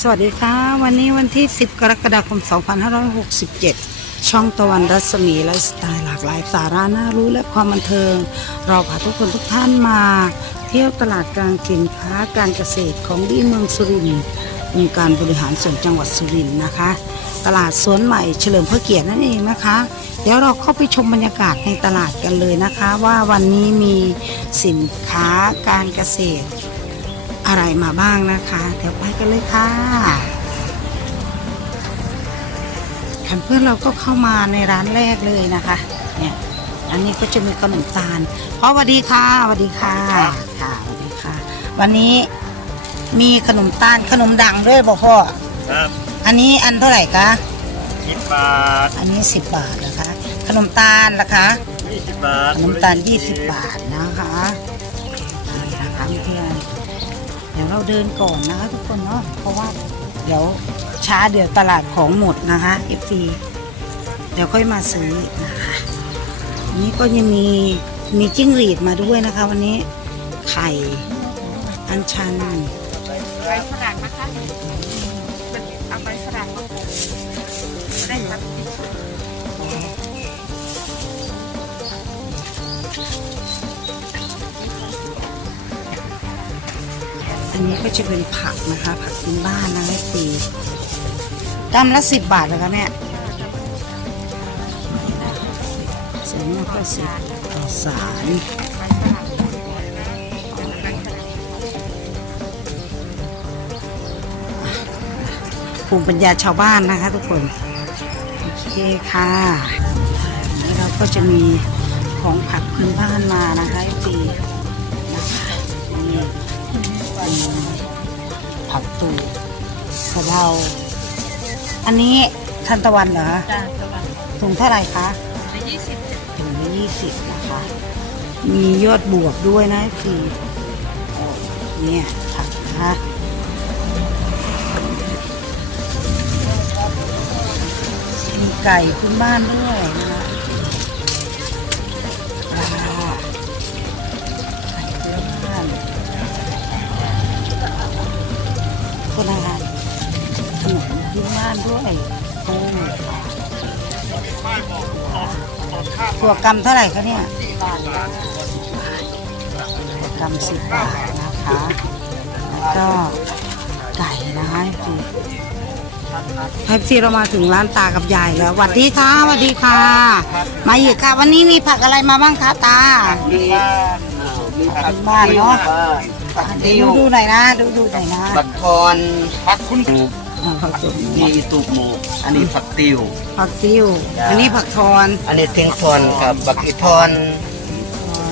สวัสดีค่ะ วันนี้วันที่ 10 กรกฎาคม 2567 ช่องตะวันรัศมีไลฟ์สไตล์หลากหลายสาระน่ารู้และความบันเทิง เราพาทุกคนทุกท่านมา เที่ยวตลาดกลางสินค้าการเกษตรของดีเมืองสุรินทร์องค์การบริหารส่วนจังหวัดสุรินทร์นะคะ ตลาดสวนใหม่เฉลิมพระเกียรตินั่นเองนะคะ เดี๋ยวเราเข้าไปชมบรรยากาศในตลาดกันเลยนะคะ ว่าวันนี้มีสินค้าการเกษตร อะไรมาบ้างนะคะ เดี๋ยวไปกันเลยค่ะคันเพื่อนเราก็เข้ามาในร้านแรกเลยนะคะ เนี่ย อันนี้ก็จะมีขนมตาลพ่อสวัสดีค่ะสวัสดีค่ะ ค่ะสวัสดีค่ะ วันนี้มีขนมตาลขนมดังด้วยบอกพ่อครับ อันนี้อันเท่าไหร่คะสิบบาท อันนี้10บาทนะคะ ขนมตาลนะคะยี่สิบบาท ขนมตาล20บาท เราเดินก่อนนะคะทุกคนเนาะเพราะว่าเดี๋ยวช้าเดี๋ยวตลาดของหมดนะคะ FC เดี๋ยวค่อยมาซื้อนะคะนี้ก็ยังมีมีจิ้งหรีดมาด้วยนะคะ วันนี้ไข่อันชันใบฝรั่งนะคะเป็น อันนี้ก็จะเป็นผักนะคะ ผักพื้นบ้านนะ FC กำละสิบบาทเลยคะเนี่ยเสร็จแล้ก็สิบต่อสารภูมิปัญญาชาวบ้านนะคะทุกคน โอเคค่ะนี่เราก็จะมีของผักพื้นบ้านมานะคะจีนะคะนี่เป็น ผักตูดกระเดาอันนี้ทันตะวันเหรอจ้าตะวันถุงเท่าไหร่คะได้ยี่สิบถุงละยี่สิบนะคะ มียอดบวกด้วยนะจีเนี่ยผักนะคะมีไก่พื้นบ้านด้วยนะ นบ้านด้วยโอ้ตัวกำเท่าไหร่คะเนี่ยตัวกำสิบบาทนะคะแล้วก็ไก่นะคะจีแท็กซี่เรามาถึงร้านตากับยายแล้วสวัสดีค่ะสวัสดีค่ะ มาอีกค่ะ วันนี้มีผักอะไรมาบ้างคะตามีบ้านมีผักบ้านเนาะผักเดี๋ติ้ยววดูหน่อยนะ ดูดูหน่อยนะผักทอนผักคุณ อ่าผักสดมีตูบหมูอันนี้ผักติว ผักติ้วอันนี้ผักทอนอันนี้เทงทอนกับบักอีทอน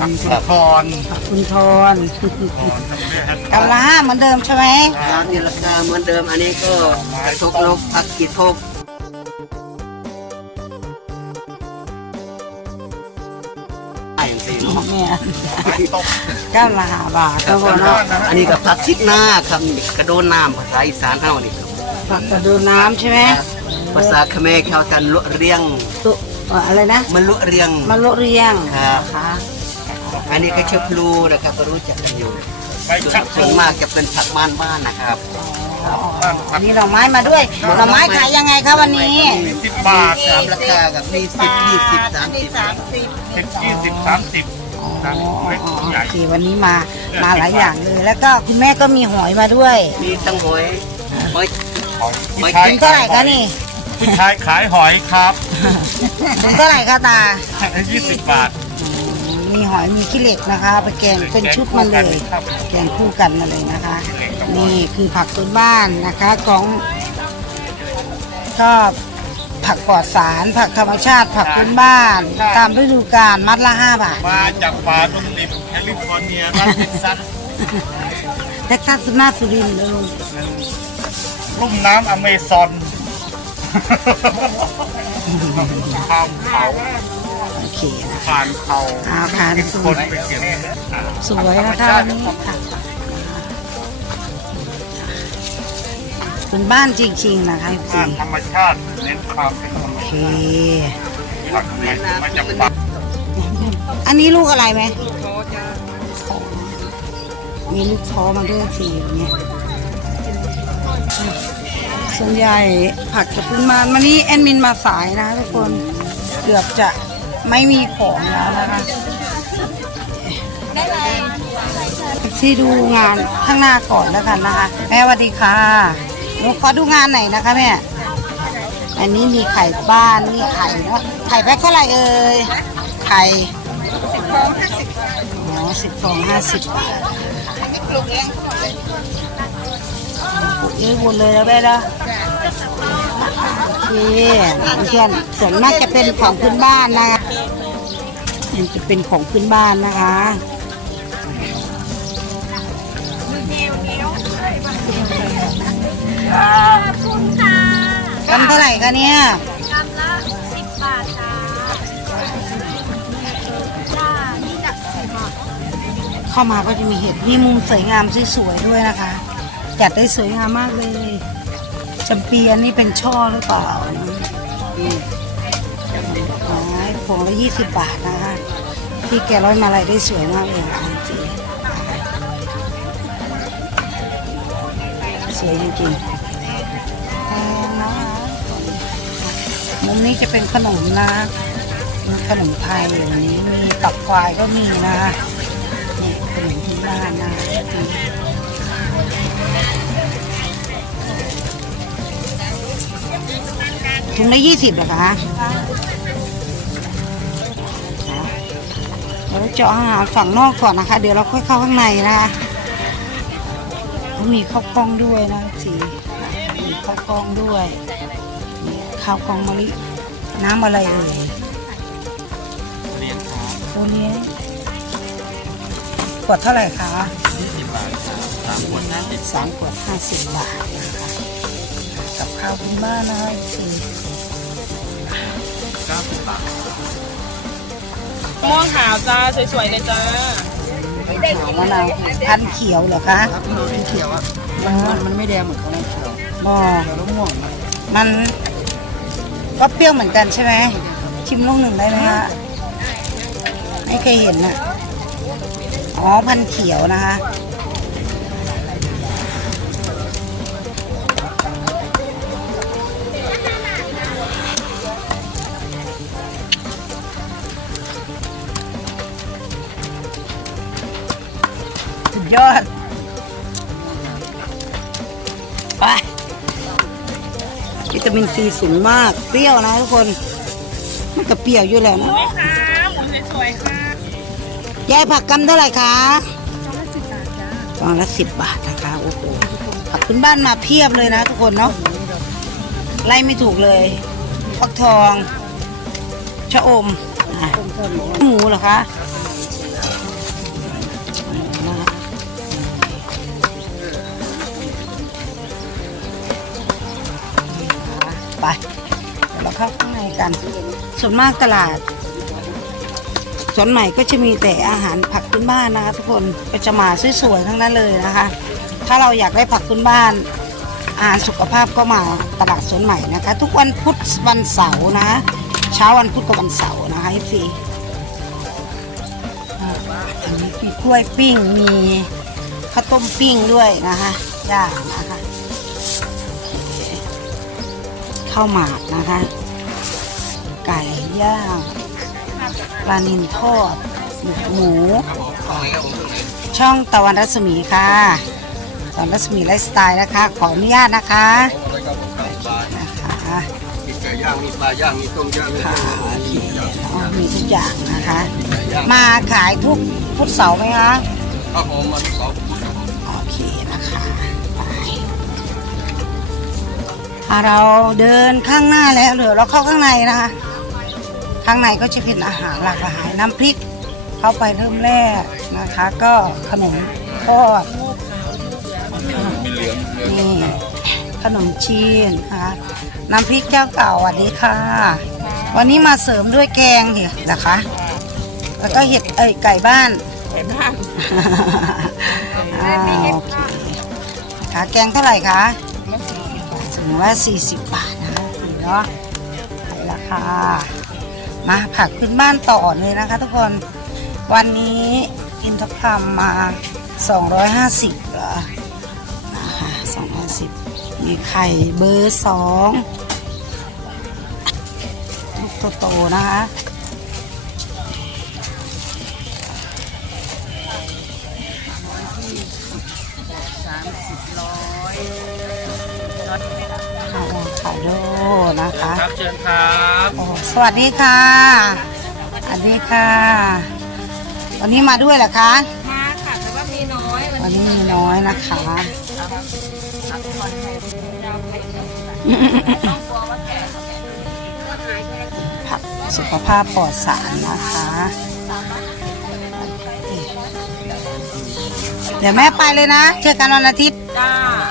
ผักทอนผักคุณทอนกำละห้าเหมือนเดิมใช่ไหมนี่ราคาเหมือนเดิมอันนี้ก็ทุกนกผักกีทบไอ้สีเนาะเนี่ยเก้าละห้าบาทก็พอเนาะอันนี้กับผักซิกหน้าครับกระโดนน้ำภาษาอีสานเฮานี่ครับ ผักกระดูน้ำใช่ไหมภาษาเขมรเขากันลุเรียงตุเอ่ออะไรนะมันลุเรียงมะลุเรียงครับนะคะอันนี้ก็เชือพลูนะครับก็รู้จักกันอยู่ส่วนมากจะเป็นผักบ้านบ้านๆนะครับอันนี้ดอกไม้มาด้วยดอกไม้ขายยังไงคะวันนี้สิบบาทสามราคากับมีสิบยี่สิบสามสิบสามสิบเป็นยี่สิบสามสิบอ๋อสามเล็กโอใหญ่เควันนี้มามาหลายอย่างเลย แล้วก็คุณแม่ก็มีหอยมาด้วย มีตั้งหอยหอย ผู้ชายถุงเท่าไหร่คะนี่ผู้ชายขายหอยครับถุงเท่าไหร่คะตา ยี่สิบบาทมีหอยมีขี้เหล็กนะคะเอาไปแกงเป็นชุดมาเลย แกงคู่กันมาเลยนะคะ นี่คือผักพื้นบ้านนะคะของก็ผักปลอดสารผักธรรมชาติ ผักพื้นบ้าน ตามฤดูกาลมัดละห้าบาท มาจากป่าตรงริมแคลิฟอร์เนียรัฐเท็กซัสเท็กซัสหน้าสุรินทร์เลย ลุงลุ่มน้ำอเมซอนข้ามเขาโอเคนะผ่านเขาอาคารเป็นสควนยไปเก็บสวยนะคะวันนี้ค่ะเป็นบ้านจริงๆนะคะจริบ้านงธรรมชาติเน้นความเป็นธรรมโอเค ชาติมาจากป่าอันนี้ลูกอะไรไหมมีลูกท้อมาด้วยสีอย่างเงี้ย ส่วนใหญ่ผักจะพื้นมาวันนี้แอดมินมาสายนะทุกคนเกือบจะไม่มีของแล้วนะคะที่ดูงานข้างหน้าก่อนแล้วกันนะคะ แม่สวัสดีค่ะหนูขอดูงานไหนนะคะแม่อันนี้มีไข่บ้านมีไข่เนาะไข่แพ็คเท่าไหร่เอ่ยไข่สิบสอ๋อสิบฟองห้าสิบบาท ปลูกเองหมดเลยแล้วแม่เนาะโอเคเพื่อนส่วนมากจะเป็นของพื้นบ้านนะคะมันจะเป็นของพื้นบ้านนะคะกำเท่าไหร่คะเนี่ยกำละสิบบาทจ้าจ้านี่จะสิบบาทเข้ามาก็จะมีเห็ดมีมุมสวยงามสวยๆด้วยนะคะ จัดได้สวยงามมากเลยจำเปียนนี่เป็นช่อหรือเปล่านะอืมอ๋อผงละยี่สิบบาทนะคะ ที่แกร้อยมาลัยได้สวยมากเลยจริงสวยจริงแพงนะคะมุมนี้จะเป็นขนมนะมีขนมไทยอย่างนี้ มีตับควายก็มีนะคะนี่ขนมที่บ้านนะ ถุงละยี่สิบเหรอคะเดี๋ยวเราเจาะอาหารฝั่งนอกก่อนนะคะ เดี๋ยวเราค่อยเข้าข้างในนะคะเขามีข้าวกล้องด้วยนะสีมีข้าวกล้องด้วยนี่ข้าวกล้องมะลิน้ำอะไรเอ่ยเรียนครับโอเลี้ยงขวดเท่าไหร่คะยี่สิบบาทครับสามขวดห้าสิบสามขวดห้าสิบบาทนะคะกับข้าวพื้นบ้านนะคะคือเก้าสิบบาทม่วงขาวจ้าสวยๆเลยจ้าขาวมะนาวพันธุ์เขียวเหรอคะครับมันเป็นเขียวอะมันมันมันไม่แดงเหมือนเขาในเขียวบ่เขียวแล้วม่วงนะมันก็เปรี้ยวเหมือนกันใช่ไหมชิมลูกหนึ่งได้ไหมคะไม่เคยเห็นน่ะอ๋อพันธุ์เขียวนะคะ ยอด ไปวิตามินซีสูงมาก เปรี้ยวนะทุกคน มันก็เปรี้ยวอยู่แล้วนะ ค่ะหมูสวยๆค่ะยายผักกำเท่าไหร่คะกล่องละสิบบาทนะคะ โอ้โห ผักพื้นบ้านมาเพียบเลยนะทุกคนเนาะ ไล่ไม่ถูกเลยฟักทอง ชะอมอะหมูเหรอคะนะคะ กัน ส่วนมากตลาดสวนใหม่ก็จะมีแต่อาหารผักพื้นบ้านนะคะ ทุกคนก็จะมาสวยๆทั้งนั้นเลยนะคะ ถ้าเราอยากได้ผักพื้นบ้าน อาหารสุขภาพก็มาตลาดสวนใหม่นะคะ ทุกวันพุธวันเสาร์นะเช้าวันพุธกับวันเสาร์นะคะเอฟซีอันนี้มีกล้วยปิ้งมีข้าวต้มปิ้งด้วยนะคะย่างนะคะข้าวหมากนะคะ ไก่ย่างปลานิลทอดหมู ช่องตะวันรัศมีค่ะตะวันรัศมีไลฟ์สไตล์นะคะ ขออนุญาตนะคะนะคะมีไก่ย่างมีปลาย่างมีต้มย่างมีค่ะโอเคอ๋อมีทุกอย่างนะคะ มาขายทุกทุกเสาร์ไหมคะข้าวหอมมันสองโอเคนะคะไปเราเดินข้างหน้าแล้วเดี๋ยวเราเข้าข้างในนะคะ ข้างในก็จะเป็นอาหารหลากหลายน้ำพริก เข้าไปเริ่มแรกนะคะ ก็ขนมทอดนี่ขนมจีนนะคะน้ำพริกเจ้าเก่าสวัสดีค่ะ วันนี้มาเสริมด้วยแกงเหรอนะคะ แล้วก็เห็ดเอ้ยไก่บ้านไก่บ้านอ่าโอเคขาแกงเท่าไหร่คะถุงละสี่สิบบาทนะคะเนาะไปละค่ะ มาผักพื้นบ้านต่อเลยนะคะ ทุกคนวันนี้อินทพลัมมา 250เหรอนะคะ250 มีไข่เบอร์สองลูกโตๆนะคะ โดนะคะ ครับเชิญครับโอ้สวัสดีค่ะ สวัสดีค่ะ วันนี้มาด้วยเหรอคะ มาค่ะแต่ว่ามีน้อยวันนี้มีน้อยนะคะต้องกลัวว่าแก่ก็หายแค่ผักสุขภาพปลอดสารนะคะเดี๋ยวแม่ไปเลยนะ เจอกันวันอาทิตย์จ้าห้า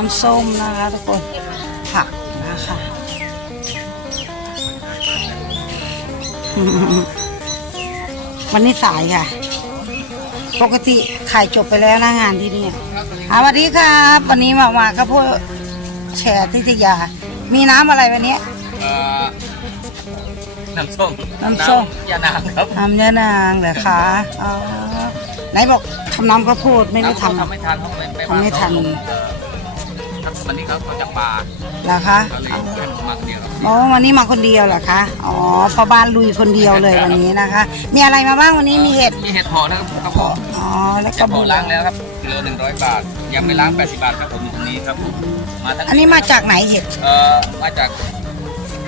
น้ำส้มนะคะทุกคนผักนะคะวันนี้สายค่ะ ปกติขายจบไปแล้วนะงานที่นี่อะสวัสดีครับ วันนี้มามาก็พูดแชร์ทิทยา มีน้ำอะไรวันนี้ เอ่อน้ำส้มน้ำส้ม ยานางครับทำยานางเหรอคะอ๋อไหนบอกทำน้ำข้าวโพดไม่ได้ทำทำไม่ทันเขาไม่ไม่ทำไม่ทันค รับวันนี้เขาเขาจับปลาเหรอคะก็เลยให้ผมมาคนเดียวครับอ๋อวันนี้มาคนเดียวเหรอคะอ๋อพ่อบ้านลุยคนเดียวเลยวันนี้นะคะ มีอะไรมาบ้างวันนี้มีเห็ดมีเห็ดหอนะครับครับผมอ๋อแล้วเห็ก็ดหบัอวล้างแล้วครับกิโลหนึ่งร้อยบาทยังไม่ล้างแปดสิบบาทครับผมอยู่ตรงนี้ครับผมมาทั้งอันนี้มาจากไหนเห็ดเอ่อมาจาก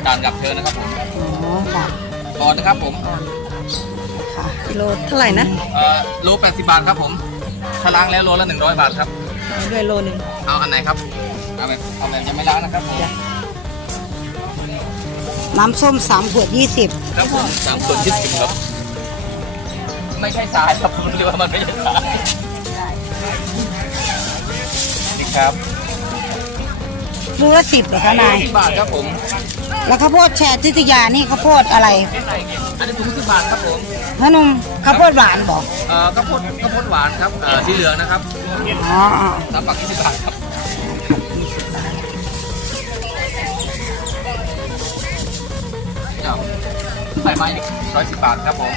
ด่านกับเธอนะครับผมอ๋อค่ะก่อนนะครับผมค่ะกิโลเท่าไหร่นะเอ่อโลแปดสิบบาทครับผมถ้าล้างแล้วโลละหนึ่งร้อยบาทครับ ด้วยโลหนึ่งเอาอันไหนครับเอาแบบเอาแบบยังไม่ล้างนะครับผมน้ำส้มสามขวดยี่สิบครับผมสามส่วนยี่สิบครับ ไม่ใช่ทรายครับผมเรียกว่ามันไม่ใช่ทรายนี่ครับลูกละสิบเหรอคะนาย สิบบาทครับผม แล้วข้าวโพดแช่ทิทยานี่ข้าวโพดอะไรอันนี้ถุงสิบบาทครับผมพะนุ่มข้าวโพดหวานบอกเอ่อข้าวโพดข้าวโพดหวานครับเอ่อสีเหลืองนะครับอ๋ออ๋อน้ำปักยี่สิบบาทครับเจ้าใบไม้นี่ร้อยสิบบาทครับผม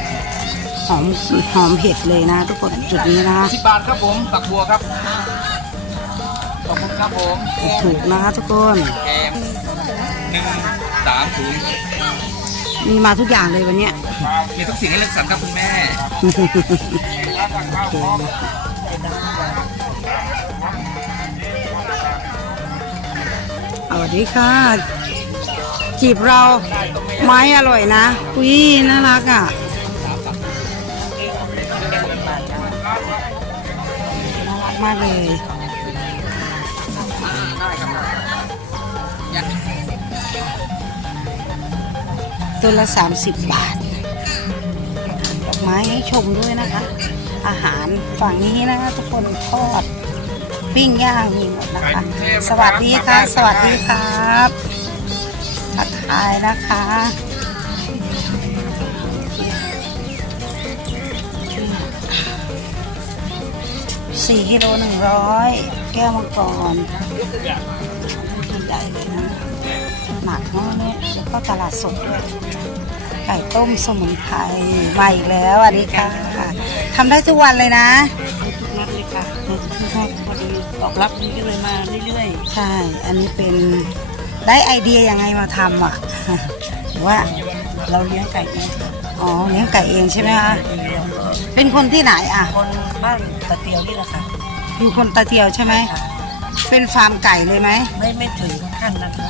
หอมหอมเผ็ดเลยนะ ทุกคนจุดนี้นะสิบบาทครับผมปักบัวครับขอบคุณครับผมถูกๆนะคะทุกคนแอม หนึ่งสามศูนย์มีมาทุกอย่างเลยวันเนี้ย มีทุกสิ่งให้เลือกสรรครับคุณแม่สวัสดีค่ะ จีบเราไม้อร่อยนะ อุ้ยน่ารักอะน่ารักมากเลย ตัวละ 30 บาทดอกไม้ให้ชมด้วยนะคะ อาหารฝั่งนี้นะคะทุกคนทอดปิ้งย่างมีหมดนะคะ สวัสดีค่ะ สวัสดีครับทักทายนะคะสี่กิโลหนึ่งร้อยแก้วมังกรใหญ่เลยนะ หนักเนาะเนี่ยแล้วก็ตลาดสดด้วยไก่ต้มสมุนไพรมาอีกแล้วอันนี้ค่ะทำได้ทุกวันเลยนะทุกนัดเลยค่ะพอดีตอบรับนี้ก็เลยมาเรื่อยใช่ อันนี้เป็นได้ไอเดียยังไงมาทำอะหรือว่าๆเราเลี้ยงไก่เองค่ะอ๋อเลี้ยงไก่เองใช่ไหมคะเป็นคนที่ไหนอะ คนบ้านตะเตียวนี่แหละค่ะอยู่คนตาเทียวใช่ไหมเป็นฟาร์มไก่เลยไหมไม่ไม่ถึงขั้นนั้นค่ะ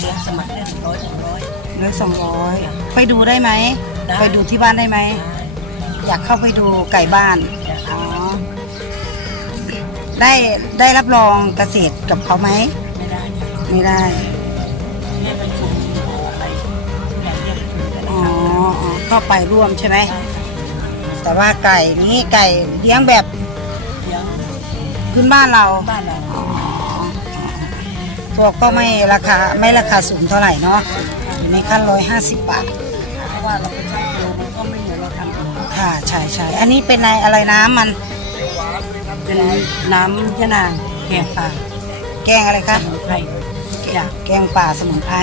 เลี้ยงสมัครเล่นร้อยถึงร้อยร้อยสองร้อยไปดูได้ไหม ได้ ไปดูที่บ้านได้ไหม อยากเข้าไปดูไก่บ้าน อ๋อ ได้ได้รับรองเกษตรกับเขาไหม ไม่ได้ไม่ได้ เรียกประชุมอะไรอยากเรียกประชุมกันอ๋ออ๋อก็ไปร่วมใช่ไหม แต่ว่าไก่นี้ไก่เลี้ยงแบบเลี้ยงพื้นบ้านเรา บ้านเราอ๋อ ตัวก็ไม่ราคาไม่ราคาสูงเท่าไหร่เนาะอยู่ในขั้นร้อยห้าสิบบาทเพราะว่าเราไปช่างกิโลมันก็ไม่เหมือนเราทำเองค่ะใช่ใช่อันนี้เป็นในอะไรน้ำมันเป็นน้ำยะนางแกงป่าแกงอะไรคะ สมุนไพรจ้ะแกงป่าสมุนไพร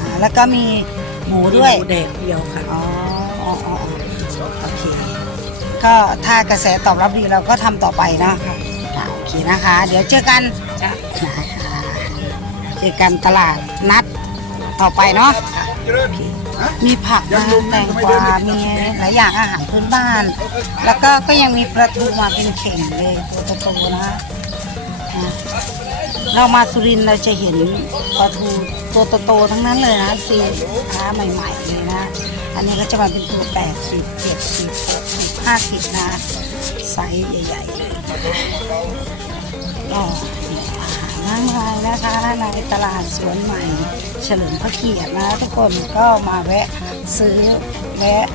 อ่าแล้วก็มีหมูด้วย หมูแดดเดียวค่ะ อ๋ออ๋ออ๋อโอเค ก็ถ้ากระแสตอบรับดีเราก็ทำต่อไปนะค่ะโอเคนะคะ เดี๋ยวเจอกันนะคะ เจอกันตลาดนัดต่อไปเนาะมีผักนะแตงกวา มีหลายอย่างอาหารพื้นบ้าน แล้วก็ก็ยังมีปลาทูมาเป็นเข่งเลยตัวโตๆนะอะเรามาสุรินทร์เราจะเห็นปลาทูตัวโตๆทั้งนั้นเลยนะสีค้าใหม่ๆเลยนะ อันนี้ก็จะมาเป็นตัวแปดสิบเจ็ดสิบหกสิบห้าสิบนะไซส์ใหญ่ๆเลยก็มีอาหารมากมายนะคะในตลาดสวนใหม่ เฉลิมพระเกียรตินะทุกคนก็มาแวะซื้อแวะ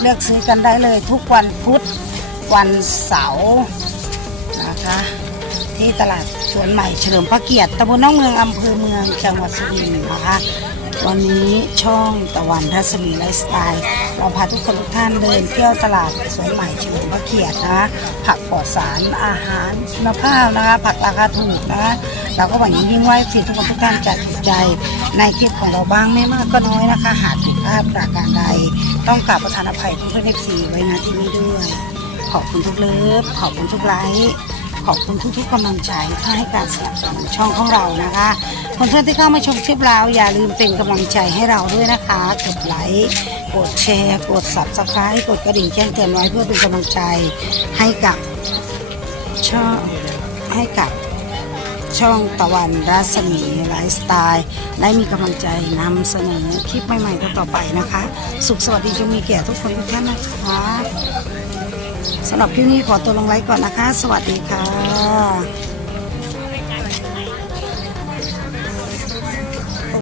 เลือกซื้อกันได้เลยทุกวันพุธวันเสาร์นะคะ ที่ตลาดสวนใหม่เฉลิมพระเกียรติตำบลน้องเมืองอำเภอเมืองจังหวัดสุรินทร์นะคะ วันนี้ช่องตะวันรัศมีไลฟ์สไตล์ เราพาทุกคนทุกท่านเดินเที่ยวตลาดสวนใหม่เฉลิมพระเกียรตินะผักปลอดสารอาหารคุณภาพนะคะผักราคาถูกนะคะเราก็หวังอย่างยิ่งว่าฟีทุกคนทุกท่านจะถูกใจในคลิปของเราบ้างไม่มากก็น้อยนะคะ หากผิดพลาดประการใด ต้องกราบประทานอภัยเพื่อนๆเอฟซีไว้ณที่นี้ด้วย ขอบคุณทุกเลิฟขอบคุณทุกไลค์ ขอบคุณทุกๆกำลังใจที่ให้การสนับสนุนช่องของเรานะคะเพื่อนๆที่เข้ามาชมคลิปเราอย่าลืมเป็นกำลังใจให้เราด้วยนะคะกดไลค์กดแชร์ กด subscribe กดกระดิ่งแจ้งเตือนไว้เพื่อเป็นกำลังใจให้กับช่องให้กับช่องตะวันรัศมีไลฟ์สไตล์ ได้มีกำลังใจนำเสนอคลิปใหม่ๆต่อไปนะคะ สุขสวัสดีจงมีแก่ทุกคนทุกท่านนะคะ สำหรับคลิปนี้ขอตัวลงไลค์ก่อนนะคะ สวัสดีค่ะ